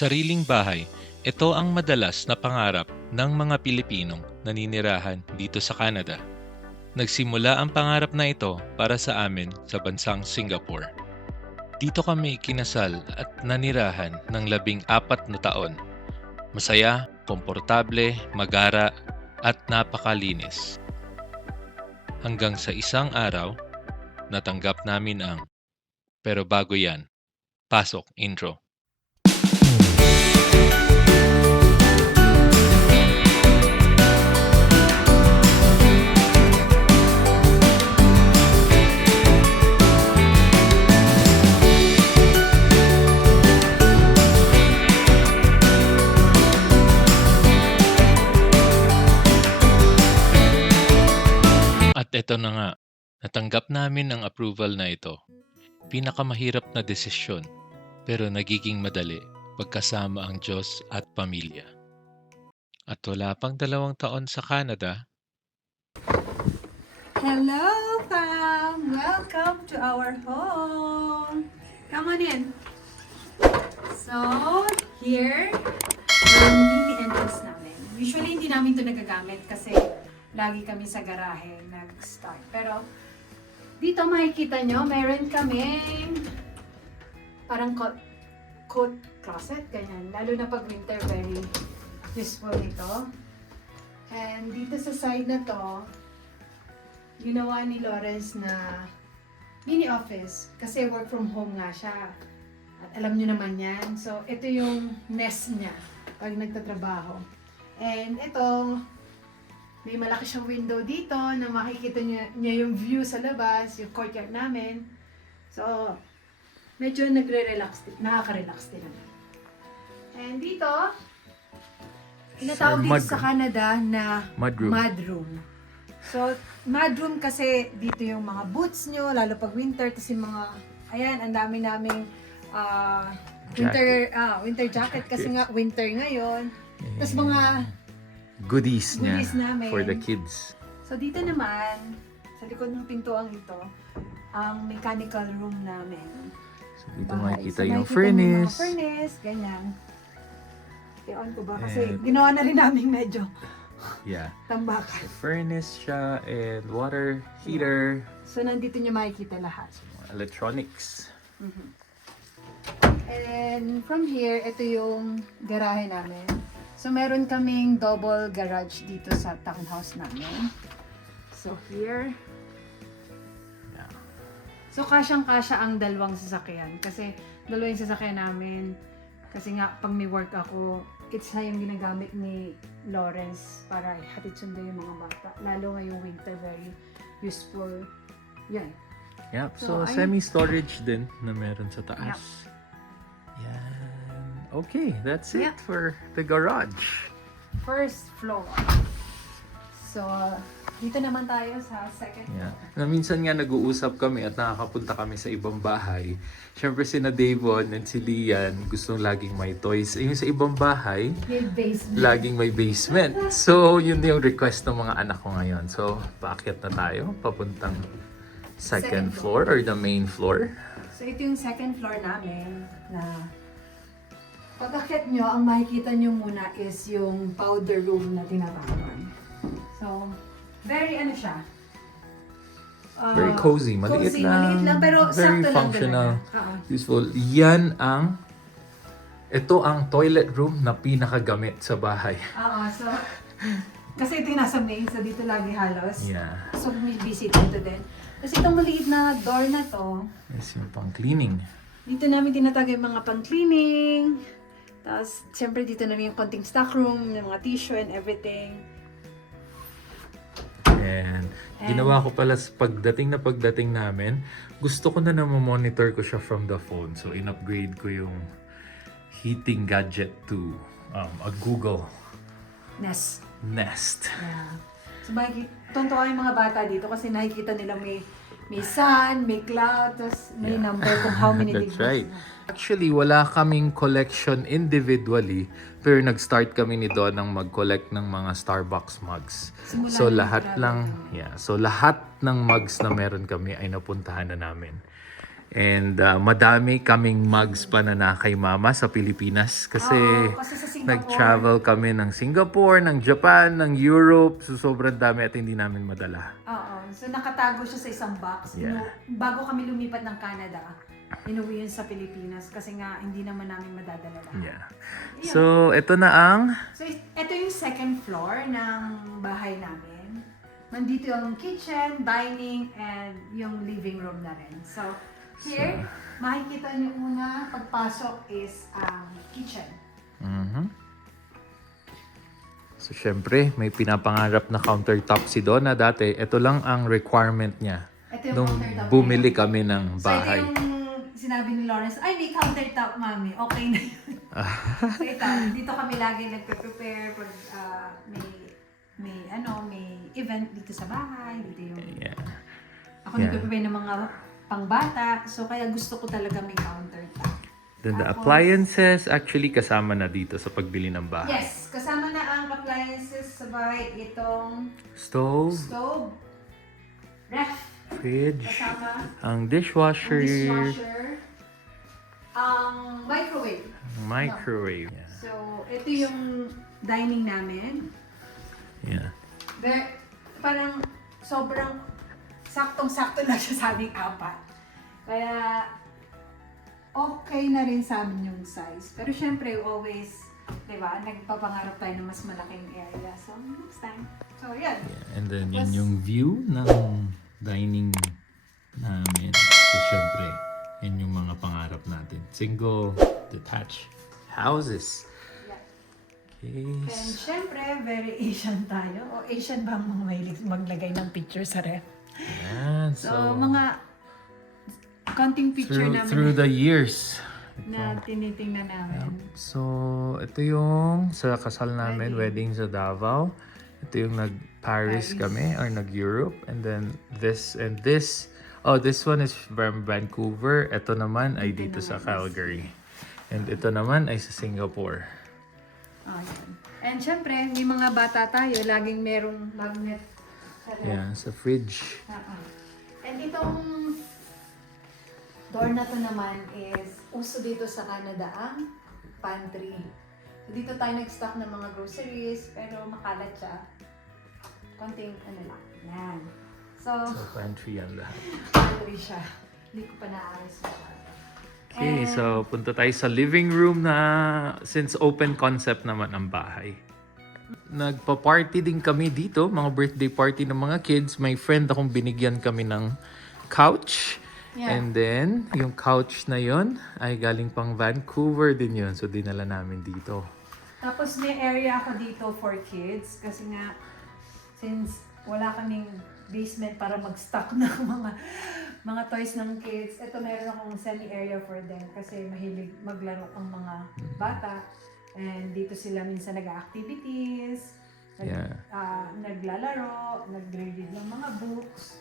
Sariling bahay, ito ang madalas na pangarap ng mga Pilipinong naninirahan dito sa Canada. Nagsimula ang pangarap na ito para sa amin sa bansang Singapore. Dito kami kinasal at nanirahan ng 14 na taon. Masaya, komportable, magara at napakalinis. Hanggang sa isang araw, natanggap namin ang pero bago yan, pasok intro. At ito na nga, natanggap namin ang approval na ito. Pinakamahirap na desisyon, pero nagiging madali pagkasama ang Diyos at pamilya. At wala pang 2 taon sa Canada, Hello, fam! Welcome to our home! Come on in. So, here, yung mini entrance namin. Usually, hindi namin ito nagagamit kasi lagi kami sa garahe nag-start. Pero, dito makikita nyo, meron kaming parang coat closet, ganyan. Lalo na pag winter, very useful ito. And dito sa side na to, ginawa ni Lawrence na mini office kasi work from home nga siya. At alam niyo naman yan. So, ito yung nest niya pag nagtatrabaho. And ito, may malaki siyang window dito na makikita niya yung view sa labas, yung courtyard namin. So, medyo nagre-relax, nakaka-relax din naman. And dito, tinatawag dito sa Canada na mudroom. So, mudroom kasi dito yung mga boots nyo, lalo pag winter, kasi mga, ayan, ang dami naming winter jacket kasi nga winter ngayon. Tapos mga goodies niya namin for the kids. So, dito naman, sa likod ng pintuang ito, ang mechanical room namin. So, dito Bahay. makikita So, yung makikita niyo furnace. mga furnace, ganyan. I-on ko ba? Kasi And- ginawa na rin namin medyo Yeah. tambakan. Furnace siya and water heater. So, nandito niyo makikita lahat. Electronics. And from here, ito yung garahe namin. So, meron kaming double garage dito sa townhouse namin. So, here. Yeah. So, kasyang-kasya ang dalawang sasakyan. Kasi, dalawa yung sasakyan namin. Kasi nga, pag may work ako, it's na yung ginagamit ni Lawrence para hatid sundo yung mga bata. Lalo ngayong winter, very useful. Yan. Yep. So, So, ayun. semi-storage din na meron sa taas. Yan. Okay, that's it Yeah. for the garage. First floor. So, dito naman tayo sa second Yeah. floor. Na minsan nga nag-uusap kami at nakakapunta kami sa ibang bahay. Siyempre sina Davon and si Lian gustong laging may toys. Eh, yung sa ibang bahay, May basement. laging may basement. So, yun yung request ng mga anak ko ngayon. So, paakyat na tayo papuntang second Second floor or the main floor. So, ito yung second floor namin na pag-akit nyo, ang makikita nyo muna is yung powder room na tinatawag. So, very ano siya? Very cozy. Maliit lang. pero Very sakto lang functional. talaga. Useful. Ito ang toilet room na pinakagamit sa bahay. Oo, so, kasi ito yung nasa main, so dito lagi halos. Yeah. So, may visit dito din. Kasi itong maliit na door na to, Yes, yung pang cleaning. dito namin tinatagay yung mga pang-cleaning. Tapos, siyempre dito na rin yung konting stock room, yung mga tissue and everything. And ginawa ko pala sa pagdating namin, gusto ko na monitor ko siya from the phone. So, in-upgrade ko yung heating gadget to a Google Nest. Nest. Yeah. So, tuntua yung mga bata dito kasi nakikita nila may sun, may cloud, tapos may Yeah. number kung how many That's degrees. right. Actually, wala kaming collection individually, pero nag-start kami ni Don ng mag-collect ng mga Starbucks mugs. Simula So na naggrabe kami. so lahat ng mugs na meron kami ay napuntahan na namin. And madami kaming mugs pa na kay Mama sa Pilipinas kasi Oo, kasi sa Singapore. nag-travel kami ng Singapore, ng Japan, ng Europe. So sobrang dami at hindi namin madala. Oo. So nakatago siya sa isang box. Yeah. Bago kami lumipat ng Canada, inuwi yun sa Pilipinas kasi nga hindi naman namin madadala lahat. Yeah. Ayan. So ito na ang So, ito yung second floor ng bahay namin. Nandito yung kitchen, dining, and yung living room na rin. So, here, makikita niyo una, pagpasok is ang kitchen. So syempre, may pinapangarap na countertop si Donna dati. Ito lang ang requirement niya Ito yung nung countertop bumili niya. kami ng bahay. So, ito yung sinabi ni Lawrence, ay, may countertop, mami. Okay na yun. So, ito, dito kami lagi nagpe-prepare pag may event dito sa bahay. Dito yung, Yeah. ako Yeah. nagpe-prepare ng mga pangbata. So, kaya gusto ko talaga may countertop. Then the Tapos- appliances actually kasama na dito sa pagbili ng bahay. Yes, kasama na ang appliances sa bahay. Itong Stove, stove, ref, fridge, kasama, ang ang dishwasher, dishwasher, ang microwave. microwave. Yeah. So, ito yung dining namin. Yeah. Parang sobrang saktong-sakto lang siya sa aming apat. Kaya, okay na rin sa amin yung size. Pero syempre, always, di ba, nagpapangarap tayo ng mas malaking area. So, next time. So, yan. And then yan Tapos- yung view ng dining namin. So syempre, yan yung mga pangarap natin. Single, detached houses. Yeah. Okay. And syempre, very Asian tayo. O Asian ba ang mga mahilig maglagay ng picture sa ref? Yan. So, mga konting picture namin through the years. na tinitingnan namin. So, ito yung sa kasal namin, wedding sa Davao. Ito yung nag-Paris Paris. kami or nag-Europe. And then this and this. Oh, this one is from Vancouver. Ito naman ay dito sa Calgary. And ito naman ay sa Singapore. Oh, yan. And syempre, may mga bata tayo, laging merong magnet sa ref. Yeah, sa fridge. And itong door na to naman is uso dito sa Canada ang pantry. So dito tayo nag-stock ng mga groceries, pero makalat siya. Konting ano lang. Yan. So, So, pantry yan lahat. pantry siya. Hindi ko pa naayos masyado. Okay, And- so punta tayo sa living room na since open concept naman ang bahay. Nagpa-party din kami dito, mga birthday party ng mga kids. May friend akong binigyan kami ng couch. Yeah. And then, yung couch na yon ay galing pang Vancouver din yun. So, dinala namin dito. Tapos may area ako dito for kids kasi nga since wala kaming basement para mag-stock ng mga toys ng kids, ito meron akong semi-area for them kasi mahilig maglaro ang mga bata. And dito sila minsan nag-activities, Yeah. naglalaro, nagre-read ng mga books.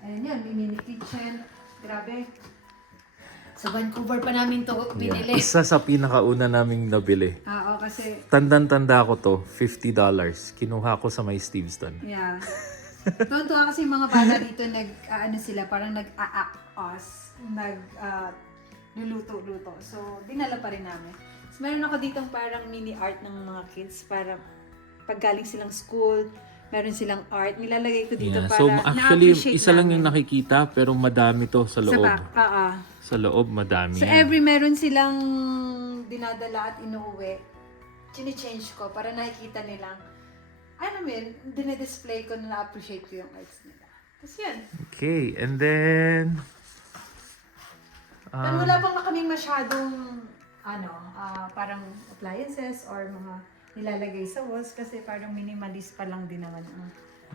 And yan, may mini kitchen. Grabe. Sa Vancouver pa namin to Yeah. binili. Isa sa pinakauna naming nabili. Oo, kasi Tandang-tanda ko to, $50. Kinuha ko sa may Steveston. yeah. Tuwan-tuwa kasi yung mga bata dito ano sila, parang nag-a-act us, luluto-luto. So, dinala pa rin namin. So, meron ako ditong parang mini art ng mga kids para pag galing silang school, meron silang art. Nilalagay ko dito Yeah. para So, actually, na-appreciate isa lang yung namin. nakikita, pero madami to sa Sa loob. back, Sa loob, madami So, yan. meron silang dinadala at inuuwi. Chine-change ko para nakikita nilang, dinedisplay ko na na-appreciate ko yung arts nila. Tapos yun. Okay, and then... Pero wala pang kaming masyadong, parang appliances or mga nilalagay sa walls kasi parang minimalist pa lang din naman ang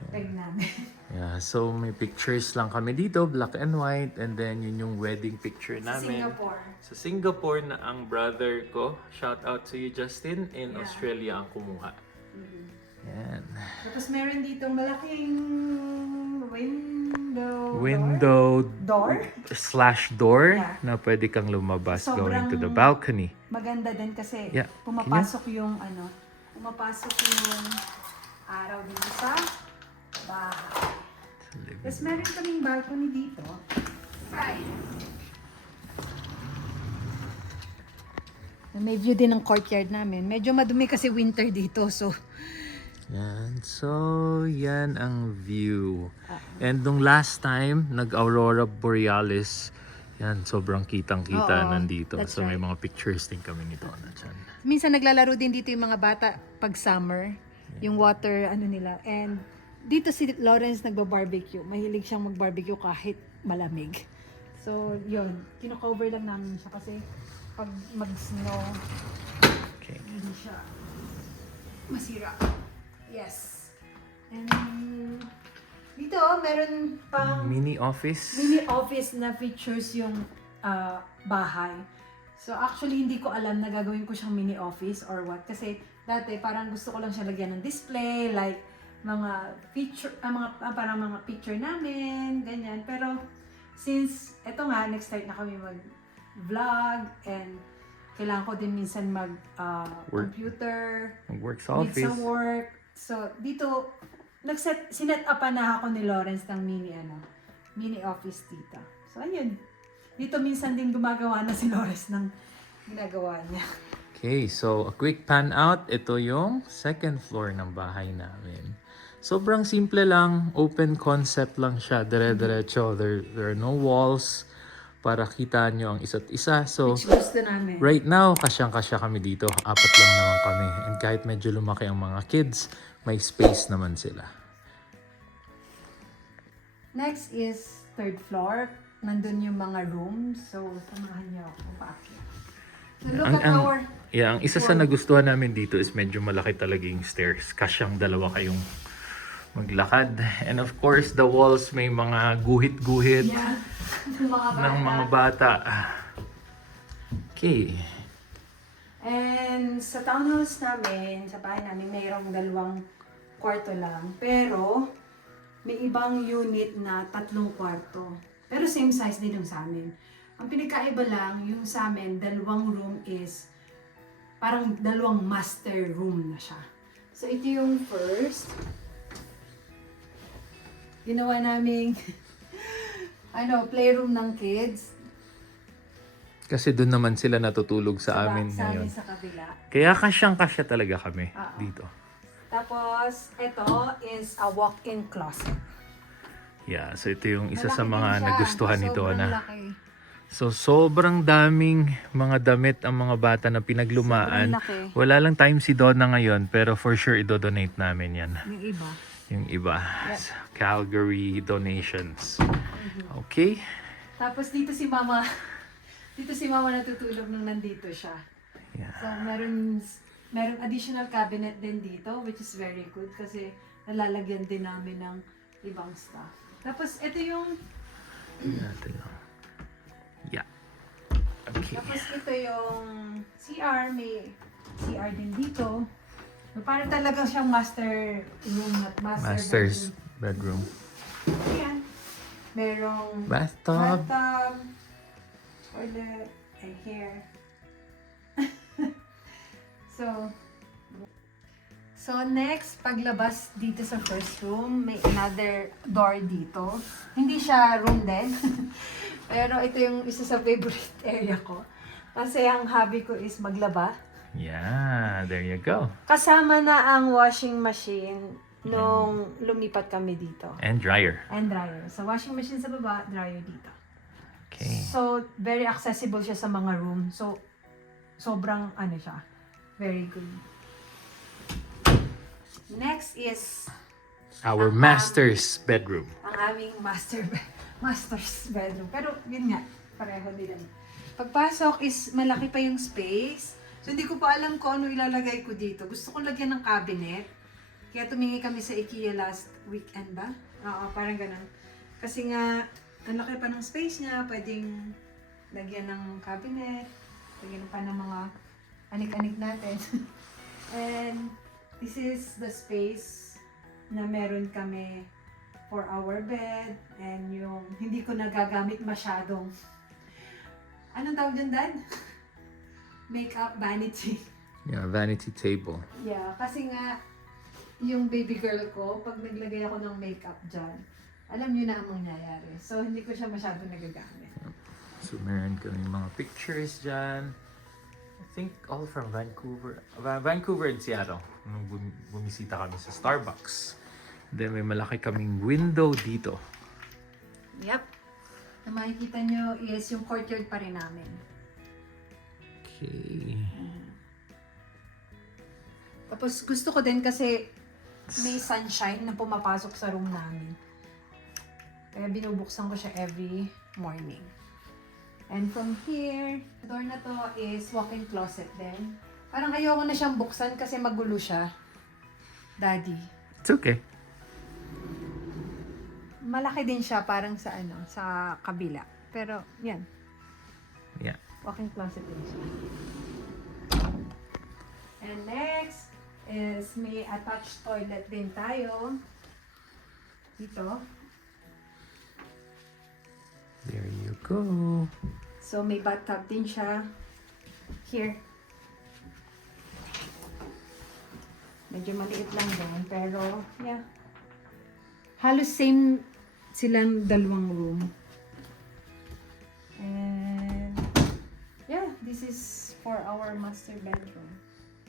peg namin. Yeah, so may pictures lang kami dito, black and white, and then yun yung wedding picture Sa namin. Singapore. Sa Singapore na ang brother ko, shout out to you Justin, in Yeah. Australia ang kumuha. Yan. Tapos meron dito malaking window. Door? Door Yeah. na pwede kang lumabas going to the Sobrang- balcony. Maganda din kasi Yeah. pumapasok yung araw dito sa bahay. Tapos meron kaming balcony dito. Right. May view din ng courtyard namin. Medyo madumi kasi winter dito, so Yan. So, yan ang view. And nung last time, nag-Aurora Borealis. Yan, sobrang kitang-kita Oo, nandito. that's So, may right. mga pictures din kami nito na dyan. minsan naglalaro din dito yung mga bata pag summer. Yung water, ano nila. And dito si Lawrence nagba-barbecue. Mahilig siyang mag-barbecue kahit malamig. So, yun. Kino-cover lang namin siya kasi pag mag-snow, Okay. hindi siya masira. Yes. And dito, meron pang Mini office. mini office na features yung bahay. So actually hindi ko alam na gagawin ko siyang mini office or what kasi dati parang gusto ko lang siya lagyan ng display like mga feature parang mga picture namin, ganyan. Pero since eto nga next start na kami mag-vlog and kailangan ko din minsan mag Work. computer, Work sa need office. sa work. So dito sinet upan na ako ni Lawrence ng mini office dito. So ayun. Dito minsan din gumagawa na si Lawrence ng ginagawa niya. Okay, so a quick pan out. Ito yung second floor ng bahay namin. Sobrang simple lang. Open concept lang siya. Dire-diretso. There are no walls para kita nyo ang isa't isa. So, Which gusto namin. right now, kasyang-kasya kami dito. 4 lang naman kami. And kahit medyo lumaki ang mga kids, may space naman sila. Next is third floor. Nandun yung mga rooms. So, samahan niyo ako paakyat. So, look at our... Yeah, ang isa sa nagustuhan namin dito is medyo malaki talaga yung stairs. Kasyang dalawa kayong maglakad. And of course, the walls may mga guhit-guhit Yeah. ng mga bata. ng mga bata. Okay. And sa townhouse namin, sa bahay namin, mayroong 2 kwarto lang. Pero, may ibang unit na 3 kwarto. Pero same size din yung sa amin. Ang pinagkaiba lang, yung sa amin, 2 room is parang 2 master room na siya. So, ito yung first. Ginawa naming playroom ng kids. Kasi doon naman sila natutulog sa amin Sa ngayon. amin sa kabila. Kaya kasyang-kasya talaga kami Oo. dito. Tapos, ito is a walk-in closet. Yeah, so ito yung isa sa Malaki din mga siya. nagustuhan nito Sobrang na. laki. So sobrang daming mga damit ang mga bata na pinaglumaan. Sobrang laki. Wala lang time si Donna ngayon pero for sure i-donate namin yan. Yung iba. Yung iba. Calgary donations. Okay. Tapos dito si Mama natutulog nung nandito siya. Yeah. So, meron additional cabinet din dito, which is very good kasi nalalagyan din namin ng ibang stuff. Tapos, ito yung, Natin lang. Yeah. Okay. tapos ito yung CR, may CR din dito. So, parang talagang siyang master room at Master's bedroom. bedroom. Ayan. Merong Bathtub. toilet, and here. So next, paglabas dito sa first room, may another door dito. Hindi siya room din. Pero ito yung isa sa favorite area ko. Kasi ang hobby ko is maglaba. Yeah, there you go. Kasama na ang washing machine nung lumipat kami dito. And dryer. And dryer. So washing machine sa baba, dryer dito. Okay. So, very accessible siya sa mga room. So, sobrang siya. Very good. Next is Our master's bedroom. ang aming master's bedroom. Pero, yun nga, pareho din. Pagpasok is malaki pa yung space. So, hindi ko pa alam kung ano ilalagay ko dito. Gusto kong lagyan ng cabinet. Kaya tumingi kami sa IKEA last weekend ba? Oo, parang ganun. Kasi nga, ang laki pa ng space niya, pwedeng lagyan ng cabinet, lagyan pa ng mga anik-anik natin. And this is the space na meron kami for our bed and yung hindi ko nagagamit masyadong anong tawag dyan, Dad? Makeup vanity. Yeah, vanity table. Yeah, kasi nga yung baby girl ko, pag naglagay ako ng makeup dyan, alam niyo na ang mangyayari. So, hindi ko siya masyado nagagamit. So, meron kami mga pictures dyan. think all from Vancouver. Vancouver and Seattle. Nung bumisita kami sa Starbucks. Then may malaki kaming window dito. Yep. Na makikita nyo is yung courtyard pa rin namin. Okay. Tapos gusto ko din kasi may sunshine na pumapasok sa room namin. Kaya binubuksan ko siya every morning. And from here, the door na to is walk-in closet din. Parang ayoko na siyang buksan kasi magulo siya. Daddy. It's okay. Malaki din siya parang sa sa kabila. Pero yan, Yeah. walk-in closet din siya. And next is may attached toilet din tayo. Dito. There you go. So may bathtub din siya. Here. Medyo maliit lang din, pero yeah. Halos same silang dalawang room. And yeah, this is for our master bedroom.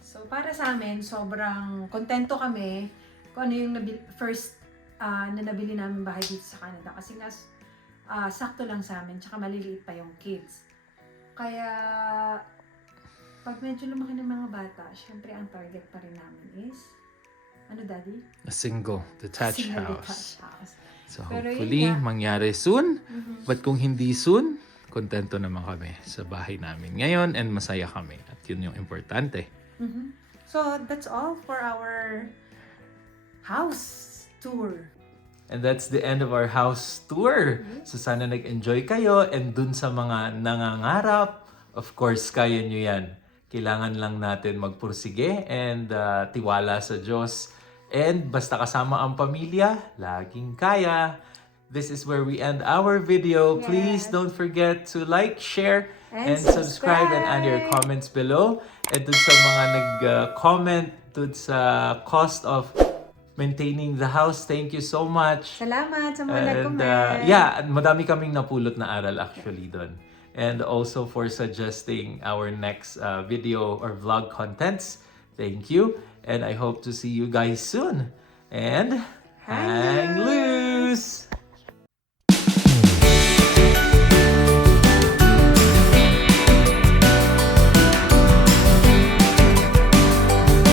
So para sa amin, sobrang kontento kami kung ano yung first na nabili namin bahay dito sa Canada. Kasi nga, sakto lang sa amin, tsaka maliliit pa yung kids. Kaya, pag medyo lumaki ng mga bata, syempre ang target pa rin namin is, ano daddy? A single detached Single house. detached house. So Pero yun hopefully, nga. mangyari soon. Mhm. But kung hindi soon, kontento naman kami sa bahay namin ngayon and masaya kami. At yun yung importante. Mhm. So, that's all for our house tour. And that's the end of our house tour. So sana nag-enjoy kayo and dun sa mga nangangarap, of course, kaya nyo yan. Kailangan lang natin magpursige and tiwala sa Diyos. And basta kasama ang pamilya, laging kaya. This is where we end our video. Please Yes. don't forget to like, share, And and subscribe and add your subscribe. comments below. And dun sa mga nag-comment dun sa cost of maintaining the house, thank you so much. Salamat sa mga And nag-comment. yeah, madami kaming napulot na aral actually doon. And also for suggesting our next video or vlog contents. Thank you. And I hope to see you guys soon. And hang loose!